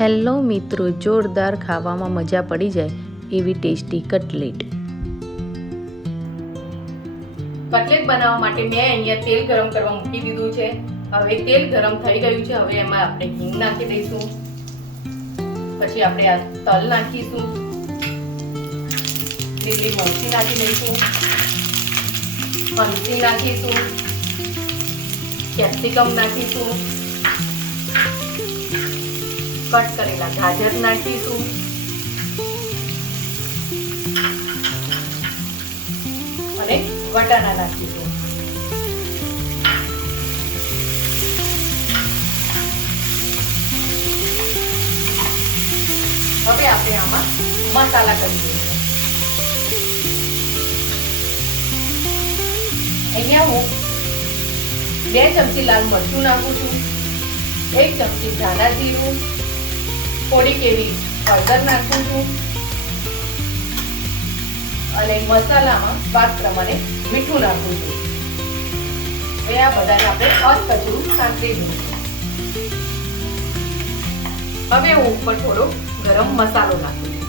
Hello મિત્રો, જોરદાર ખાવામાં મજા પડી જાય એવી ટેસ્ટી કટલેટ. કટલેટ બનાવવા માટે મેં અહીંયા તેલ ગરમ કરવા મૂકી દીધું છે. હવે તેલ ગરમ થઈ ગયું છે. હવે એમાં આપણે હિંગ નાખી દઈશું. પછી આપણે આ તલ નાખીશું. લીલી મરચી નાખી દઈશું. અલસી નાખીશું. કેપ્સિકમ નાખીશું. કટ કરેલા ગાજર નાખીશું. અને વટાણા નાખીશું. હવે આપણે આમાં મસાલા કરી દઈશું. અહીંયા હું 2 ચમચી લાલ મરચું નાખું છું. 1 ચમચી ધાણા જીરું, થોડીક એવી હળદર નાખું છું. અને મસાલામાં સ્વાદ પ્રમાણે મીઠું નાખું છું. હવે આ બધાને આપણે અધકચરું સાંતળી દઈશું. હવે હું ઉપર થોડો ગરમ મસાલો નાખું છું.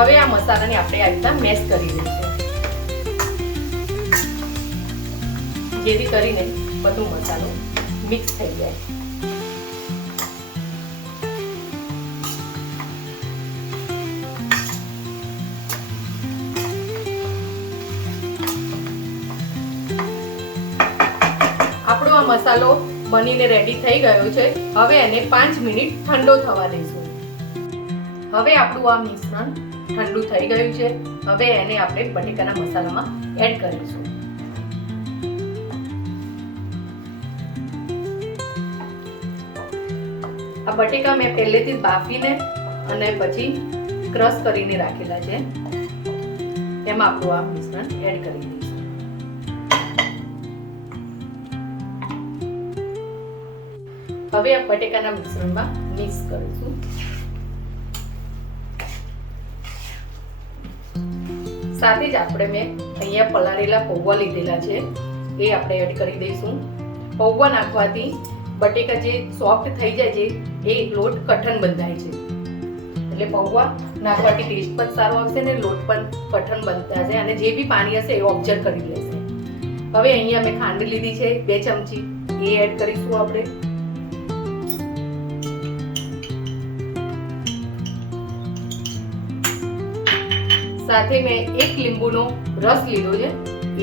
હવે આ મસાલાને આપણે આ રીતના મેશ કરી દઈશું, જેથી કરીને બધો મસાલો મિક્સ થઈ જાય. આપણો આ મસાલો બનીને રેડી થઈ ગયો છે. હવે એને 5 મિનિટ ઠંડો થવા દઈશું. હવે આપણું આ મિશ્રણ ઠંડુ થઈ ગયું છે. હવે એને આપણે બટેકાના મસાલામાં એડ કરીશું. આ બટેકા મેં પહેલેથી બાફીને અને પછી ક્રશ કરીને રાખેલા છે. એમાં આપણું આ મિશ્રણ એડ કરી દઈશું. હવે આ બટેકાના મિશ્રણમાં મિક્સ કરીશું. સાથે જ આપણે મેં અહીંયા પલાળેલા પૌવા લીધેલા છે, એ આપણે એડ કરી દઈશું. પૌવા નાખવાથી બટેકા જે સોફ્ટ થઈ જાય છે, એ લોટ કઠણ બંધાય છે. એટલે પૌવા નાખવાથી ટેસ્ટ પણ સારો આવશે ને લોટ પણ કઠણ બંધાય છે અને જે બી પાણી હશે એ ઓબ્ઝર્વ કરી લેશે. હવે અહીંયા મેં ખાંડ લીધી છે 2 ચમચી, એ એડ કરીશું આપણે. સાથે મેં 1 લીંબુનો રસ લીધો છે,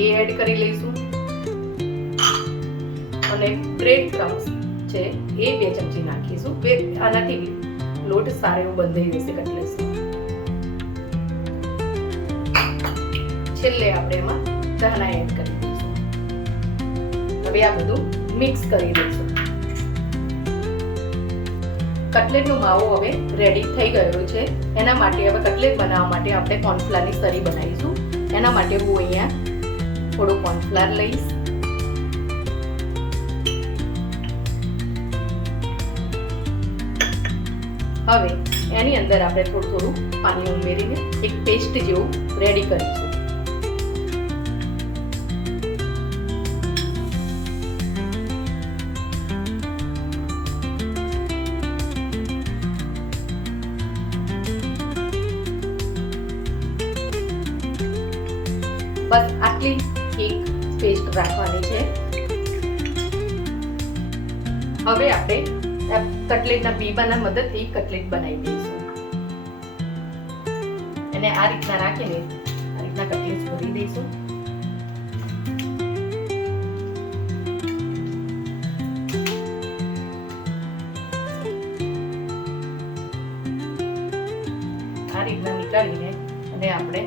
એ એડ કરી લઈશું. અને બ્રેડ ક્રમ્સ છે, એ 2 ચમચી નાખીશું. આનાથી લોટ સારો એવો બંધાઈ રહેશે કટલેટ. છેલ્લે આપણે એમાં ધાણા એડ કરી દઈશું. હવે આ બધું મિક્સ કરી દઈશું. કટલેટનો માવો હવે રેડી થઈ ગયો છે. એના માટે હવે કટલેટ બનાવવા માટે આપણે કોર્નફ્લાવરની સરી બનાવીશું. એના માટે હું અહીંયા થોડો કોર્નફ્લાવર લઈશ. હવે એની અંદર આપણે થોડું પાણી ઉમેરીને એક પેસ્ટ જેવું રેડી કરીશું. બસ આટલી એક પેસ્ટ રાખવાની છે. હવે આપણે કટલેટના બીબાના મદદથી કટલેટ બનાવી દઈશું. અને આ રીતના રાખીને આ રીતના કટલેટ ભરી દઈશું. આ રીતના નીકાળીને અને આપણે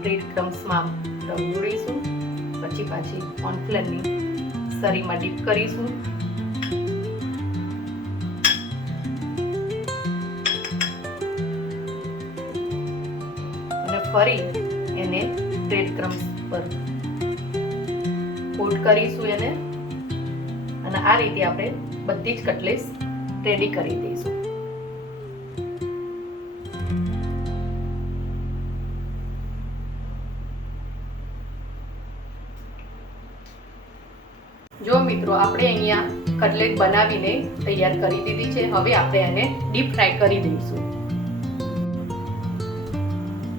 બ્રેડ ક્રમ્સમાં રગડીશું. પછી પાછી કોર્નફ્લાવરની સરીમાં ડીપ કરીશું. અને ફરી એને બ્રેડ ક્રમ્સ પર કોટ કરીશું એને. અને આ રીતે આપણે બધી જ કટલેટ્સ રેડી કરી દઈશું. મિત્રો આપણે અહીંયા કટલેટ બનાવીને તૈયાર કરી દીધી છે. હવે આપણે એને ડીપ ફ્રાય કરી દઈશું.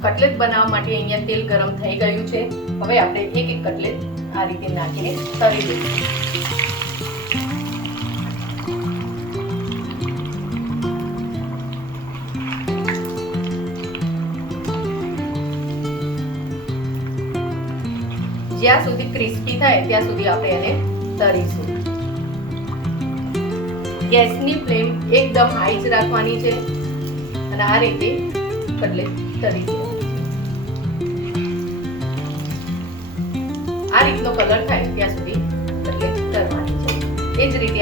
કટલેટ બનાવવા માટે અહીંયા તેલ ગરમ થઈ ગયું છે. હવે આપણે એક એક કટલેટ આ રીતે નાખીને તળી દઈશું. જ્યાં સુધી ક્રિસ્પી થાય ત્યાં સુધી આપણે એને તળીશું. ગેસની ફ્લેમ એકદમ હાઈ જ રાખવાની છે અને આ રીતે કટલેટ તળી દેવાની છે. આ રીતનો કલર થાય ત્યાં સુધી કટલેટ તળવાની છે. એ જ રીતે